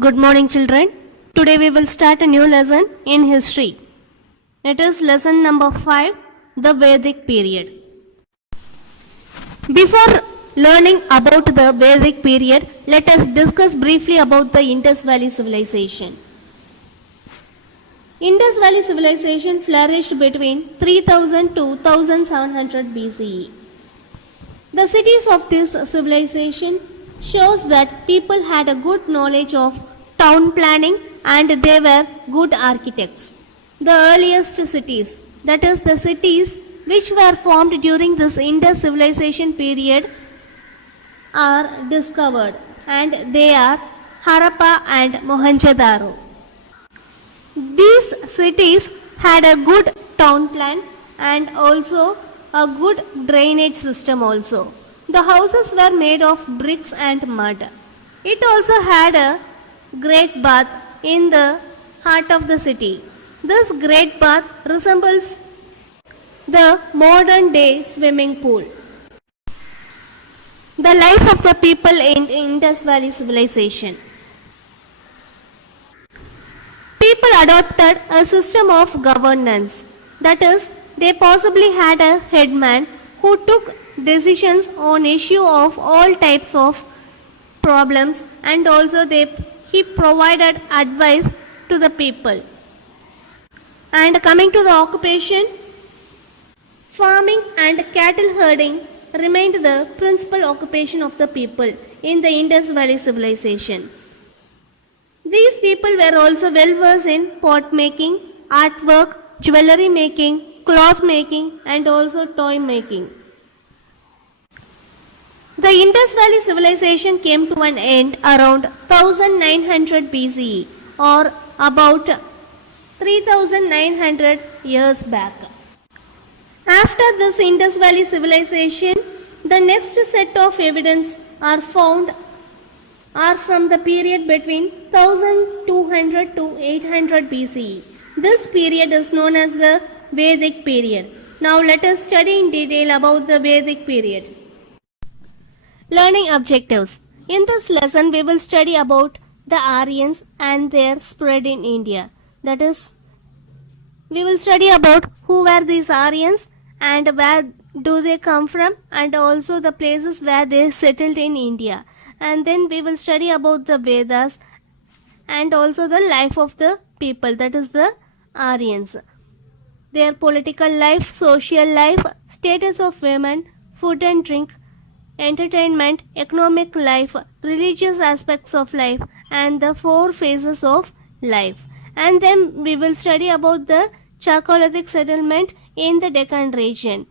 Good morning, children. Today we will start a new lesson in history. It is lesson number 5, the Vedic period. Before learning about the Vedic period, let us discuss briefly about the Indus Valley civilization. Indus Valley civilization flourished between 3000 to 1700 BCE. The cities of this civilization shows that people had a good knowledge of town planning and they were good architects. The earliest cities, that is the cities which were formed during this Indus civilization period, are discovered, and they are Harappa and Mohenjo-daro. These cities had a good town plan and also a good drainage system also. The houses were made of bricks and mud. It also had a great bath in the heart of the city. This great bath resembles the modern day swimming pool. The life of the people in Indus Valley civilization. People adopted a system of governance. That is, they possibly had a headman who took decisions on issue of all types of problems, and also he provided advice to the people. And coming to the occupation, farming and cattle herding remained the principal occupation of the people in the Indus Valley civilization. These people were also well versed in pot making, artwork, jewelry making, cloth making, and also toy making. The Indus Valley civilization came to an end around 1900 BCE, or about 3900 years back. After this Indus Valley civilization, the next set of evidence are from the period between 1200 to 800 BCE. This period is known as the Vedic period. Now let us study in detail about the Vedic period. Learning objectives. In this lesson, we will study about the Aryans and their spread in India. That is, we will study about who were these Aryans and where do they come from, and also the places where they settled in India. And then we will study about the Vedas and also the life of the people, that is the Aryans. Their political life, social life, status of women, food and drink, entertainment, economic life, religious aspects of life, and the 4 phases of life. And then we will study about the Chalcolithic settlement in the Deccan region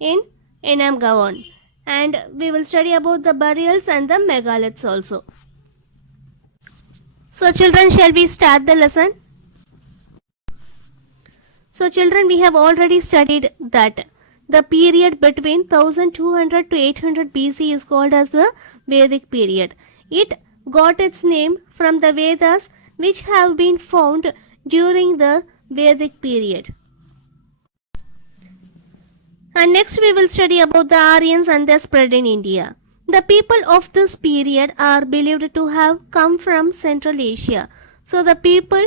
in Enam. And we will study about the burials and the megaliths also. So children, shall we start the lesson? So children, we have already studied that the period between 1200 to 800 BC is called as the Vedic period. It got its name from the Vedas, which have been found during the Vedic period. And next we will study about the Aryans and their spread in India. The people of this period are believed to have come from Central Asia. So the people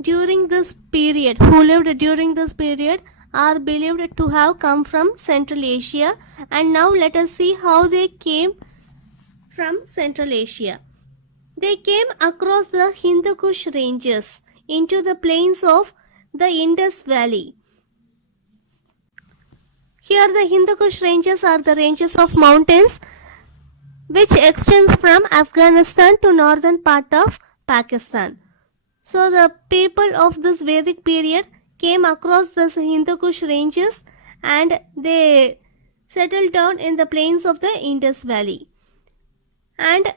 during this period, who lived during this period, are believed to have come from Central Asia. And now let us see how they came from Central Asia. They came across the Hindu Kush ranges into the plains of the Indus Valley. Here the Hindu Kush ranges are the ranges of mountains which extends from Afghanistan to northern part of Pakistan. So the people of this Vedic period came across the Hindu Kush ranges and they settled down in the plains of the Indus Valley. And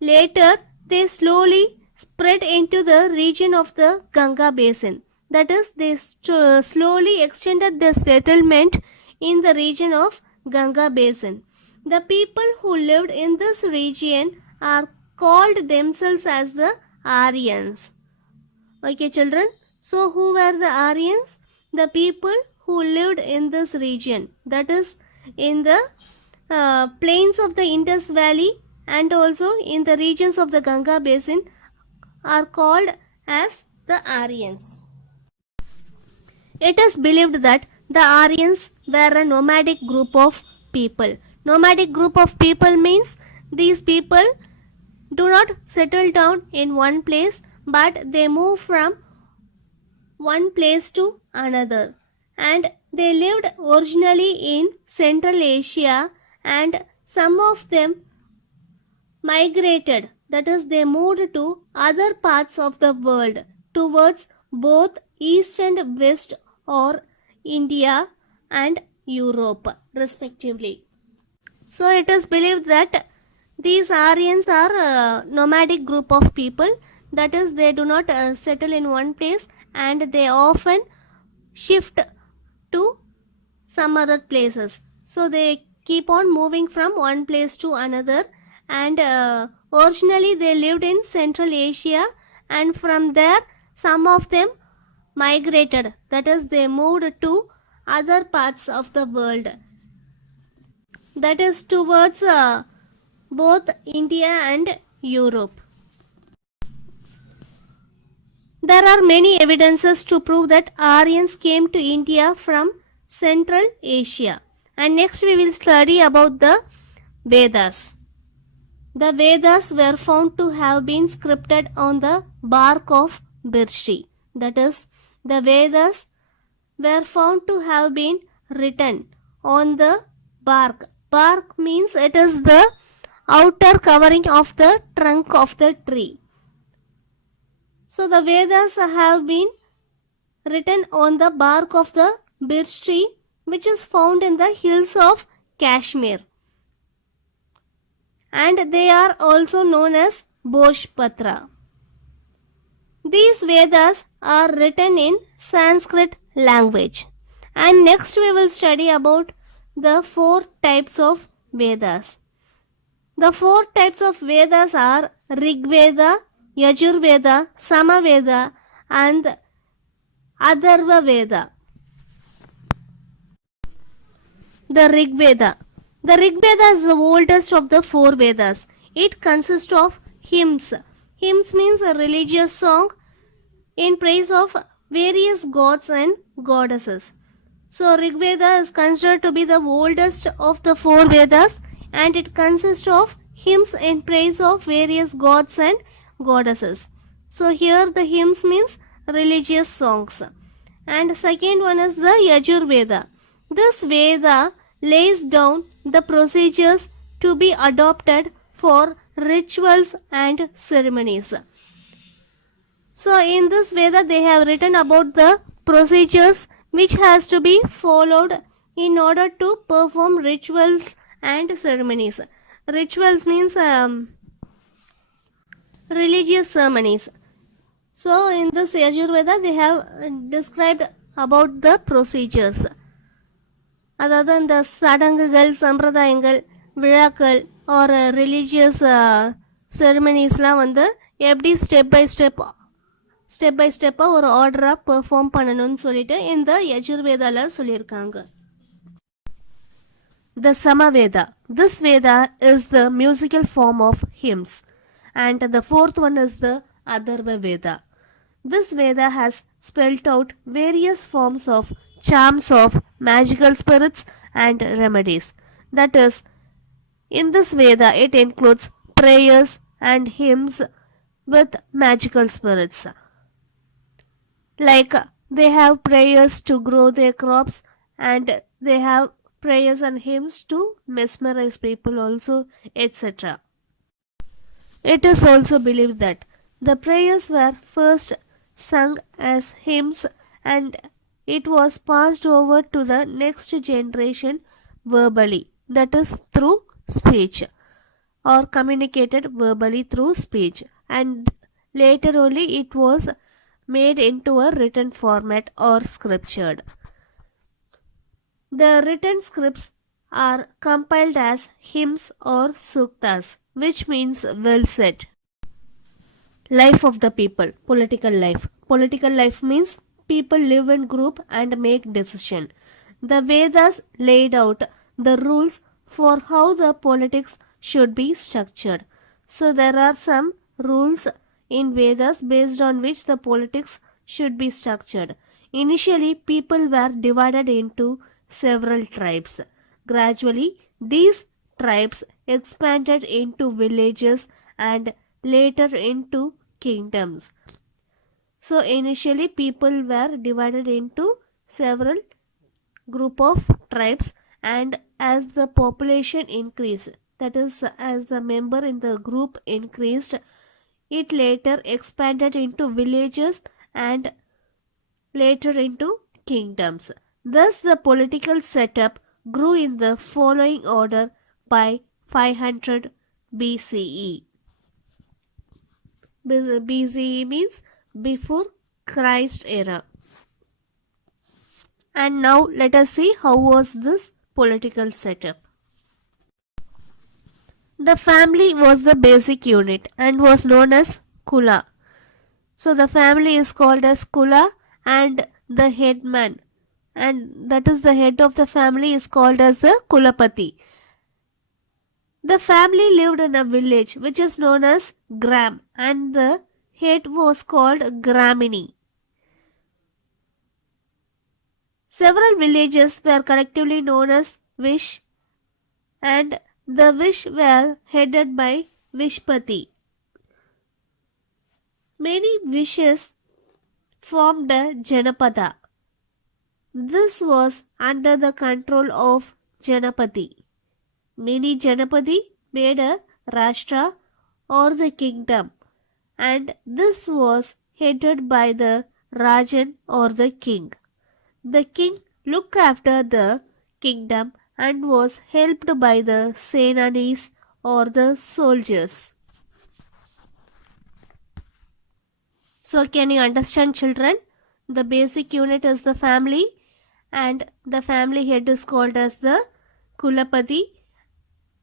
later they slowly spread into the region of the Ganga basin. That is, they slowly extended their settlement in the region of Ganga basin. The people who lived in this region are called themselves as the Aryans. Okay children, so who were the Aryans? The people who lived in this region, that is in the plains of the Indus Valley and also in the regions of the Ganga basin, are called as the Aryans. It is believed that the Aryans were a nomadic group of people. Nomadic group of people means these people do not settle down in one place, but they move from one place to another. And they lived originally in Central Asia, and some of them migrated, that is, they moved to other parts of the world towards both East and West, or India and Europe respectively. So it is believed that these Aryans are a nomadic group of people, that is, they do not settle in one place and they often shift to some other places. So they keep on moving from one place to another, and originally they lived in Central Asia, and from there some of them migrated, that is, they moved to other parts of the world, that is towards both India and Europe. There are many evidences to prove that Aryans came to India from Central Asia. And next we will study about the Vedas. The Vedas were found to have been scripted on the bark of birch tree. That is, the Vedas were found to have been written on the bark. Bark means it is the outer covering of the trunk of the tree. So the Vedas have been written on the bark of the birch tree, which is found in the hills of Kashmir. And they are also known as Bhojpatra. These Vedas are written in Sanskrit language. And next we will study about the 4 types of Vedas. The 4 types of Vedas are Rigveda, Ajurveda, Samaveda and Adarva Veda. The Rigveda. The Rigveda is the oldest of the 4 Vedas. It consists of hymns. Hymns means a religious song in praise of various gods and goddesses. So Rigveda is considered to be the oldest of the 4 Vedas, and it consists of hymns in praise of various gods and goddesses. So here the hymns means religious songs. And second one is the Ajurveda. This Veda lays down the procedures to be adopted for rituals and ceremonies. So in this Veda they have written about the procedures which has to be followed in order to perform rituals and ceremonies. Rituals means religious ceremonies. So in this Ajurveda they have described about the procedures. அதாவது இந்த சடங்குகள், சம்பிரதாயங்கள், விழாக்கள் ஒரு religious செரிமனிஸ்லாம் வந்து எப்படி step by ஸ்டெப்பாக ஒரு ஆர்டராக பெர்ஃபார்ம் பண்ணணும்னு சொல்லிட்டு இந்த யஜுர்வேதாவில் சொல்லியிருக்காங்க. The Samaveda. This Veda is the musical form of hymns. And the 4th one is the Adarva Veda. This Veda has spelled out various forms of charms of magical spirits and remedies. That is, in this Veda it includes prayers and hymns with magical spirits. Like they have prayers to grow their crops, and they have prayers and hymns to mesmerize people also, etc. It is also believed that the prayers were first sung as hymns, and it was passed over to the next generation verbally, that is through speech, or communicated verbally through speech, and later only it was made into a written format or scriptured. The written scripts are compiled as hymns or suktas, which means well said. Life of the people, political life. Political life means people live in group and make decision. The Vedas laid out the rules for how the politics should be structured. So there are some rules in Vedas based on which the politics should be structured. Initially, people were divided into several tribes. Gradually, these tribes expanded into villages and later into kingdoms. So initially people were divided into several group of tribes, and as the population increased, that is as the member in the group increased, it later expanded into villages and later into kingdoms. Thus the political setup grew in the following order by 500 BCE. BCE means before Christ era. And now let us see how was this political setup. The family was the basic unit and was known as Kula. So the family is called as Kula, and the headman, and that is the head of the family, is called as the Kulapati. The family lived in a village which is known as Gram, and the head was called Gramini. Several villages were collectively known as Vish, and the Vish were headed by Vishpati. Many Vishes formed a Janapada. This was under the control of Janapati. Many Janapadi made a Rashtra or the kingdom, and this was headed by the Rajan or the king. The king looked after the kingdom and was helped by the Senanis or the soldiers. So can you understand, children? The basic unit is the family, and the family head is called as the Kulapati,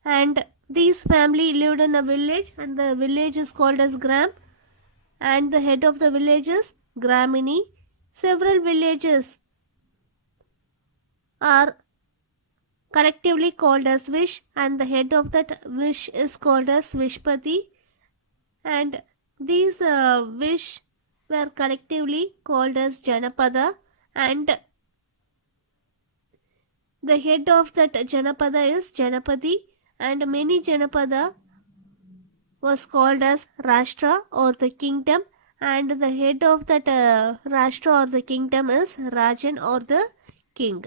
and these family lived in a village, and the village is called as Gram, and the head of the village is Gramini. Several villages are collectively called as Vish, and the head of that Vish is called as Vishpati, and these Vish were collectively called as Janapada, and the head of that Janapada is Janapati, and many Janapada was called as Rashtra or the kingdom, and the head of that Rashtra or the kingdom is Rajan or the king,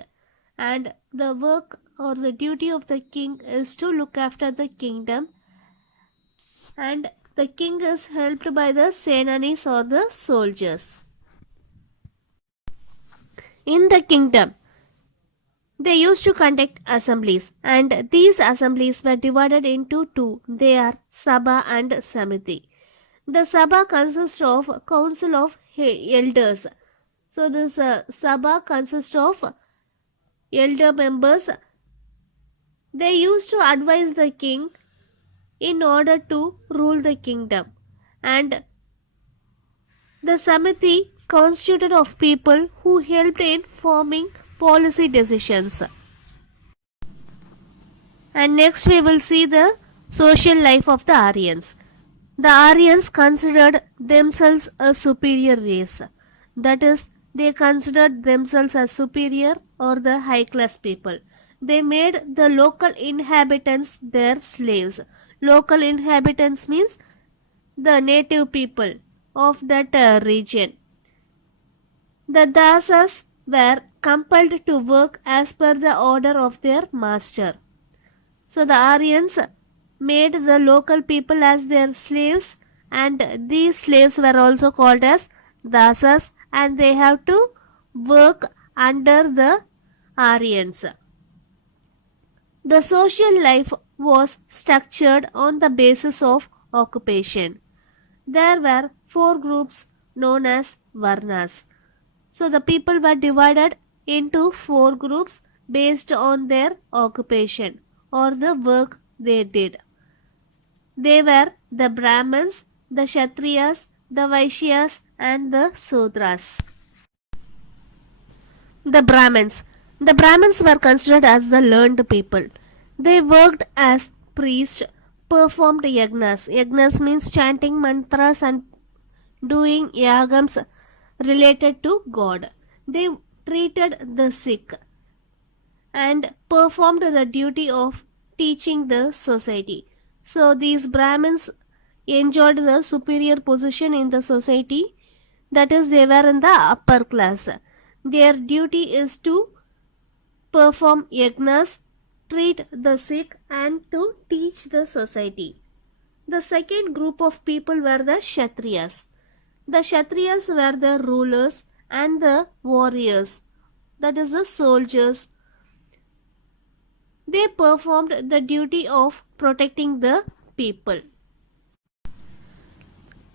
and the work or the duty of the king is to look after the kingdom, and the king is helped by the Senanis or the soldiers. In the kingdom, they used to conduct assemblies, and these assemblies were divided into two. They are Sabha and Samiti. The Sabha consists of council of elders. So this Sabha consists of elder members. They used to advise the king in order to rule the kingdom, and the Samiti constituted of people who helped in forming policy decisions. And next we will see the social life of the Aryans. The Aryans considered themselves a superior race. That is, they considered themselves as superior or the high class people. They made the local inhabitants their slaves. Local inhabitants means the native people of that region. The dasas were compelled to work as per the order of their master. So the Aryans made the local people as their slaves, and these slaves were also called as dasas, and they have to work under the Aryans. The social life was structured on the basis of occupation. There were 4 groups known as Varnas. So the people were divided into 4 groups based on their occupation or the work they did. They were the Brahmins, the Kshatriyas, the Vaishyas, and the Shudras. The Brahmins. The Brahmins were considered as the learned people. They worked as priests, performed yagnas. Yagnas means chanting mantras and doing yagams related to God. They treated the sick and performed the duty of teaching the society. So these Brahmins enjoyed the superior position in the society, that is, they were in the upper class. Their duty is to perform yagnas, treat the sick, and to teach the society. The second group of people were the Kshatriyas. The Kshatriyas were the rulers and the warriors, that is, the soldiers. They performed the duty of protecting the people.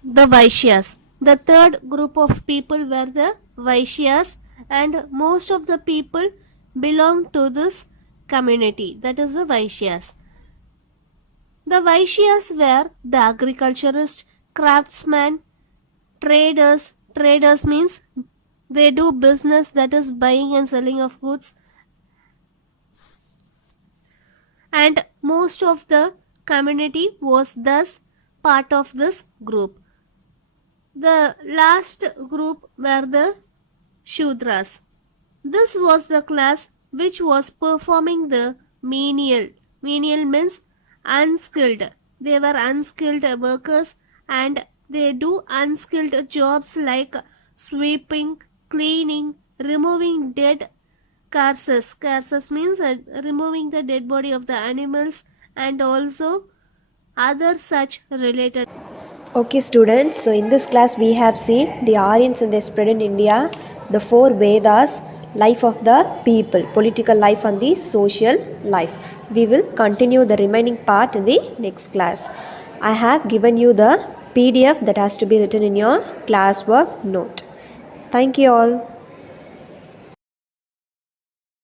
The Vaishyas. The third group of people were the Vaishyas, and most of the people belong to this community, that is the Vaishyas. The Vaishyas were the agriculturists, craftsmen, traders. Traders means they do business, that is buying and selling of goods, and most of the community was thus part of this group. The last group were the Shudras. This was the class which was performing the menial. Menial means unskilled. They were unskilled workers and they do unskilled jobs like sweeping, cleaning, removing dead carcasses. Carcasses means removing the dead body of the animals and also other such related. Okay students, so in this class we have seen the Aryans and their spread in India, the four Vedas, life of the people, political life and the social life. We will continue the remaining part in the next class. I have given you the PDF that has to be written in your classwork note. Thank you all.